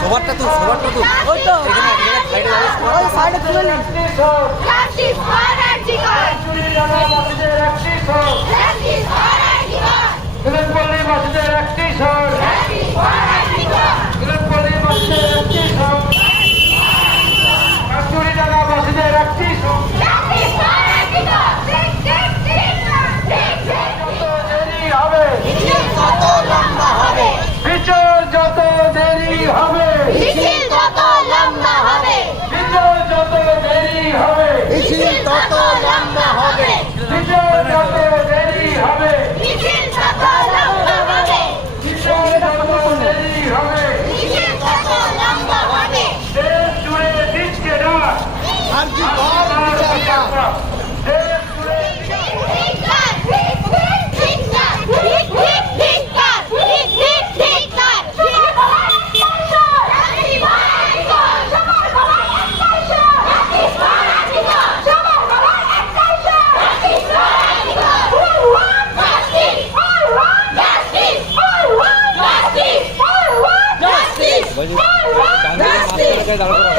সবারটা তো ওই তো এখানে ওই সাইডে তুলে নিন। যত দেরি হবে মিছিল তত লম্বা হবে, যত দেরি হবে মিছিল তত লম্বা হবে, যত দেরি হবে মিছিল তত লম্বা হবে, যত দেরি হবে মিছিল তত লম্বা হবে। দেশ জুড়ে দিচ্ছে না দেশ জুড়ে ধিক্কার, ধিক্কার, ধিক্কার, ধিক্কার, ধিক্কার, ধিক্কার। রাত্রি ভয়ঙ্কর, সবার গলায় একটাই সুর। রাত্রি ভয়ঙ্কর, সবার গলায় একটাই সুর। রাত্রি ভয়ঙ্কর। We want justice. I want justice. I want justice. I want justice. I want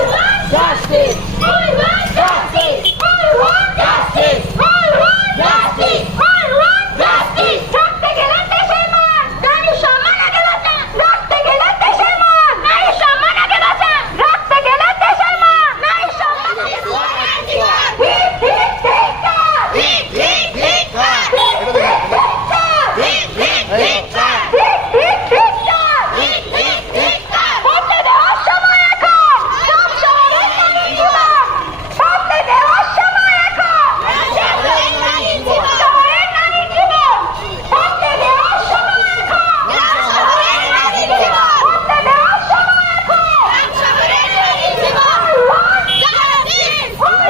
justice. I want justice. I want justice. I want justice. I want justice. I want justice. রাখতে গেলে দেশের মান, নারীর সম্মান আগে বাঁচান। রাখতে গেলে দেশের মান, নারীর সম্মান আগে বাঁচান। রাখতে গেলে দেশের মান, নারীর সম্মান আগে বাঁচান। ঠিক, ঠিক, ধিক্কার। ঠিক, ঠিক, ধিক্কার। ঠিক, ঠিক, ধিক্কার। ঠিক, ঠিক, ধিক্কার। ঠিক, ঠিক, ধিক্কার। বলতে দেওয়ার সময় এখন। সব শহরের নারীর জীবন। বলতে দেওয়ার সময় এখন। শহরের নারীর জীবন। শহরের নারীর জীবন। বলতে দেওয়ার সময় এখন। শহরের নারীর জীবন। বলতে দেওয়ার সময় এখন। শহরের নারীর জীবন।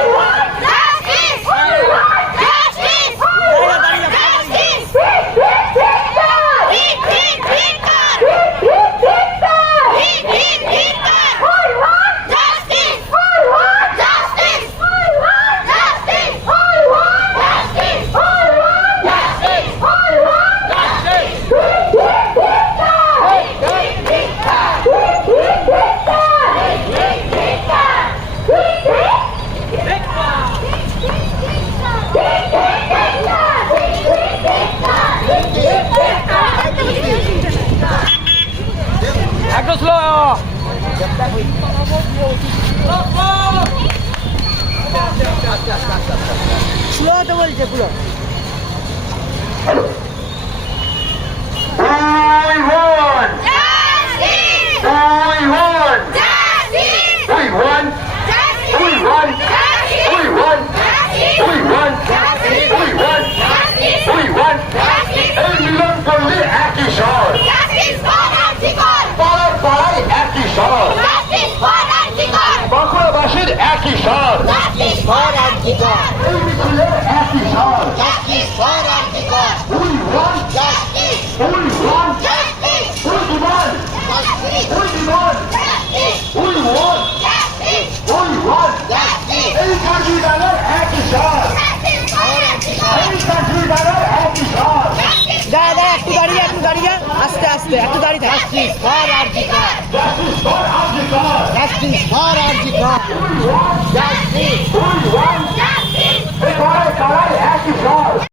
Justice! I want justice! I want justice! I want justice! ঠিক, ঠিক, ধিক্কার। ঠিক, ঠিক, ধিক্কার। ঠিক, ঠিক, ধিক্কার। I want justice! I want justice! I want justice! I want justice! I want justice! I want justice! ঠিক, ঠিক, ধিক্কার। ঠিক, ঠিক, ধিক্কার। ঠিক, ঠিক, ধিক্কার। ঠিক, ঠিক, ধিক্কার। একটু স্লো। স্লোতে বলছে পুরো। We won! Justice! We won! Justice! We won! Justice! We won! Justice! We won! Justice! We won! Justice! We won! Justice! We won! Justice! এই মিলন করলে একই স্বর Justice for Article! পাড়ায় পাড়ায় একই স্বর Justice for Article! বাঁকুড়াবাসীর একই স্বর Justice for Article! এই মিছিলের একই স্বর Justice for Article! We won! Justice! We won! Justice! We demand! Justice! We demand! Justice! We won! Justice! We won! Justice! এই কাঠিদানের একই স্বর Justice for Article! এই কাঠিদানের একই স্বর দাঁড়া একটু দাঁড়িয়ে আস্তে আস্তে একটু দাঁড়িয়ে থাক। Justice for Article! Justice for Article! Justice for Article! We won! Justice! We won!